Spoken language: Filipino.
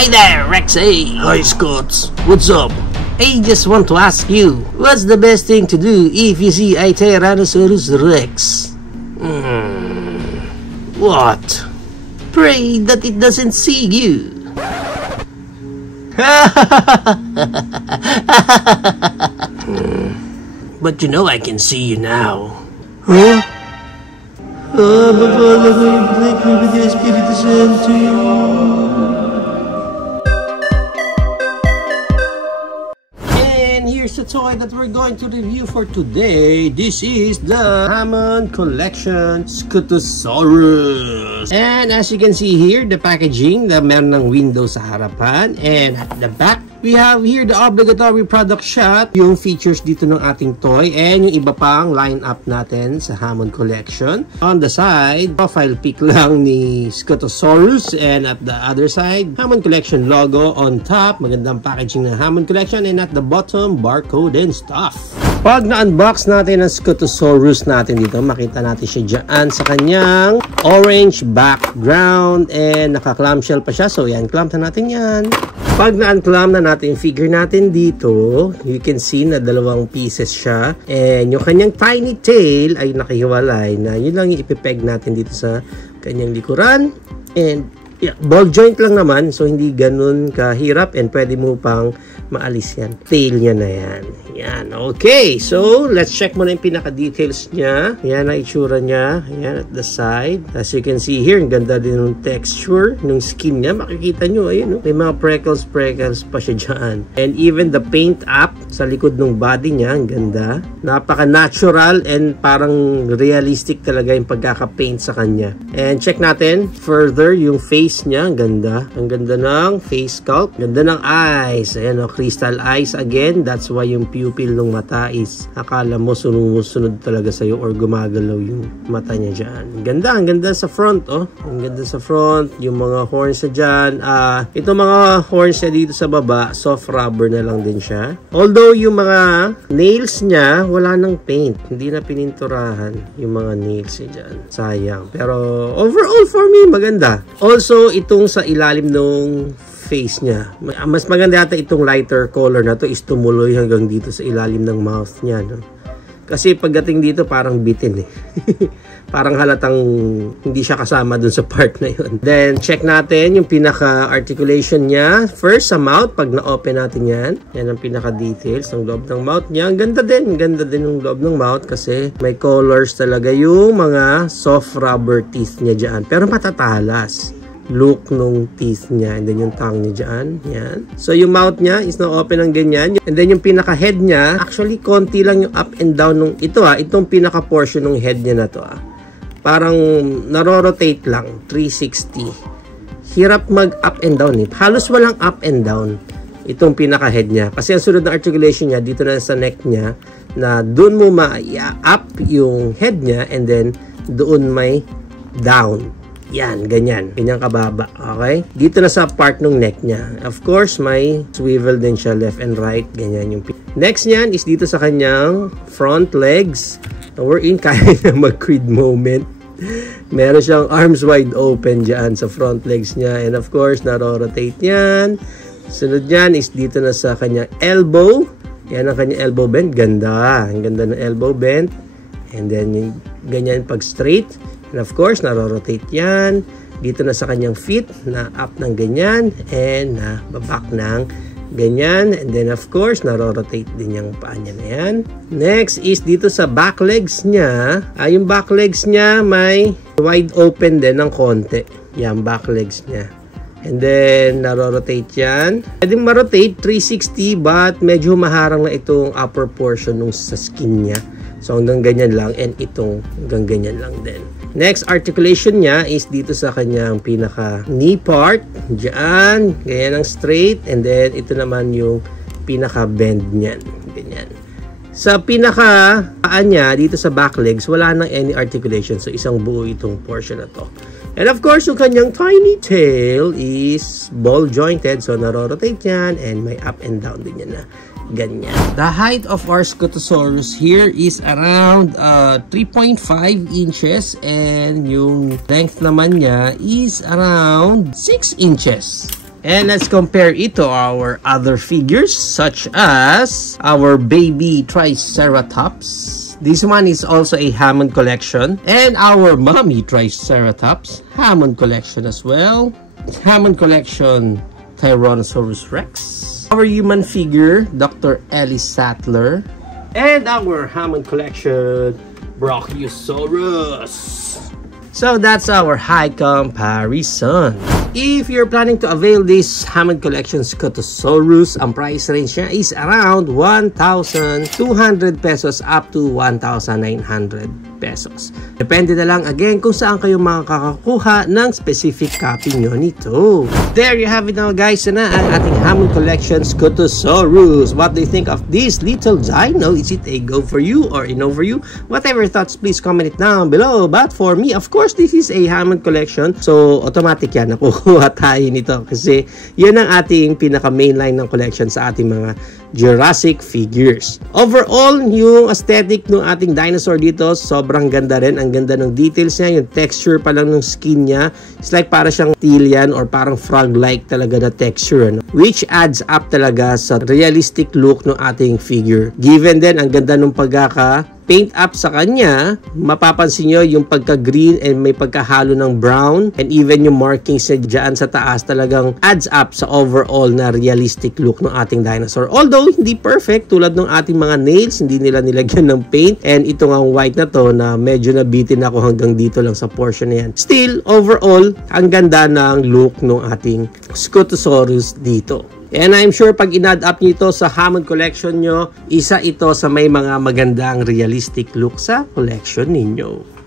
Hi there, Rexy. Hi, Scott. What's up? I just want to ask you, what's the best thing to do if you see a Tyrannosaurus Rex? What? Pray that it doesn't see you. But you know I can see you now. Huh? Mapala ko yung Black Baby Espiritu Santo. Here's the toy that we're going to review for today. This is the Hammond Collection Scutosaurus. And as you can see here, the packaging, meron ng window sa harapan. And at the back, we have here the obligatory product shot, yung features dito ng ating toy, and yung iba pang line-up natin sa Hammond Collection. On the side, profile pic lang ni Scutosaurus, and at the other side, Hammond Collection logo on top. Magandang packaging ng Hammond Collection, and at the bottom, barcode and stuff. Pag na-unbox natin ang Scutosaurus natin dito, makita natin siya dyan sa kanyang orange background, and naka-clamshell pa siya. So yan, clamp na natin yan. Pag na-unclamp na natin yung figure natin dito, you can see na dalawang pieces siya. And yung kanyang tiny tail ay nakahiwalay na. Yun lang yung ipipeg natin dito sa kanyang likuran. And yeah, ball joint lang naman. So hindi ganun kahirap and pwede mo pang maalis yan. Tail niya na yan. Yan. Okay. So, let's check muna yung pinaka-details niya. Yan ang itsura niya. Yan at the side. As you can see here, ang ganda din ng texture ng skin niya. Makikita nyo, ayun, may mga freckles pa siya dyan. And even the paint up sa likod ng body niya, ang ganda. Napaka-natural and parang realistic talaga yung pagkaka-paint sa kanya. And check natin further yung face niya. Ang ganda. Ang ganda ng face sculpt. Ganda ng eyes. Ayan, crystal eyes again. That's why yung pupil ng mata is akala mo sunod talaga sa'yo or gumagalaw yung mata niya dyan. Ganda, ang ganda sa front, oh. Ang ganda sa front. Yung mga horns niya dyan. Ito mga horns niya dito sa baba, soft rubber na lang din siya. Although yung mga nails niya, wala nang paint. Hindi na pininturahan yung mga nails niya dyan. Sayang. Pero overall for me, maganda. Also, itong sa ilalim nung face niya. Mas maganda yata itong lighter color na to is tumuloy hanggang dito sa ilalim ng mouth niya. No? Kasi pagdating dito parang bitin eh. Parang halatang hindi siya kasama dun sa part na yun. Then check natin yung pinaka-articulation niya. First sa mouth, pag na-open natin yan. Yan ang pinaka-details ng loob ng mouth niya. Ang ganda din. Ang ganda din yung loob ng mouth kasi may colors talaga yung mga soft rubber teeth niya dyan. Pero matatalas look nung teeth niya, and then yung tongue niya dyan, yan. So yung mouth niya is na open ng ganyan, and then yung pinaka head niya, actually konti lang yung up and down nung itong pinaka portion ng head niya na to, parang naro-rotate lang 360. Hirap mag up and down eh. Halos walang up and down itong pinaka head niya, kasi ang sunod na articulation niya dito na sa neck niya, na doon mo ma-up yung head niya, and then doon may down. Yan, ganyan. Ganyang kababa. Okay? Dito na sa part ng neck niya. Of course, may swivel din siya left and right. Ganyan yung next niyan is dito sa kanyang front legs. We're in kaya na mag-creed moment. Meron siyang arms wide open dyan sa front legs niya. And of course, naro-rotate yan. Sunod niyan is dito na sa kanyang elbow. Yan ang kanyang elbow bend. Ganda. Ang ganda ng elbow bend. And then, yung ganyan pag straight. And of course, naro-rotate yan. Dito na sa kanyang feet, na up ng ganyan, and na back ng ganyan. And then of course, naro-rotate din yung paa niya na yan. Next is dito sa back legs niya. Yung back legs niya may wide open din ng konti. Yan, back legs niya. And then, naro-rotate yan. Pwedeng ma-rotate 360, but medyo maharang na itong upper portion nung sa skin niya. So, hanggang ganyan lang, and itong hanggang ganyan lang din. Next articulation niya is dito sa kanyang pinaka knee part. Diyan, ganyan ang straight. And then, ito naman yung pinaka bend niyan. Ganyan. Sa pinaka paan niya, dito sa back legs, wala nang any articulation. So, isang buo itong portion na to. And of course, yung kanyang tiny tail is ball jointed. So, naro-rotate yan. And may up and down din yan na ganyan. The height of our Scutosaurus here is around 3.5 inches. And yung length naman niya is around 6 inches. And let's compare it to our other figures such as our baby Triceratops. This one is also a Hammond collection. And our mommy Triceratops, Hammond collection as well. Hammond collection Tyrannosaurus Rex. Our human figure, Dr. Ellie Sattler. And our Hammond collection, Brachiosaurus. So that's our high comparison. If you're planning to avail this Hammond collection Scotosaurus, ang price range niya is around 1,200 pesos up to 1,900 pesos. Depende na lang again kung saan kayo makakakuha ng specific copy nyo nito. There you have it now guys, na ang ating Hammond collection Scotosaurus. What do you think of this little dino? Is it a go for you or a no for you? Whatever thoughts, please comment it down below. But for me, of course, this is a Hammond collection. So, automatic yan. Nakukuha tayo nito. Kasi, yan ang ating pinaka-mainline ng collection sa ating mga Jurassic figures. Overall, yung aesthetic ng ating dinosaur dito, sobrang ganda rin. Ang ganda ng details niya. Yung texture pa lang ng skin niya. It's like para siyang reptilian or parang frog-like talaga na texture. No? Which adds up talaga sa realistic look ng ating figure. Given din, ang ganda ng paint up sa kanya, mapapansin nyo yung pagka-green and may pagkahalo ng brown and even yung markings niya dyan sa taas talagang adds up sa overall na realistic look ng ating dinosaur. Although, hindi perfect tulad ng ating mga nails, hindi nila nilagyan ng paint and ito nga white na to na medyo nabitin ako hanggang dito lang sa portion na yan. Still, overall, ang ganda ng look ng ating Scotosaurus dito. And I'm sure pag in-add up nyo ito sa Hammond collection nyo, isa ito sa may mga magandang realistic look sa collection ninyo.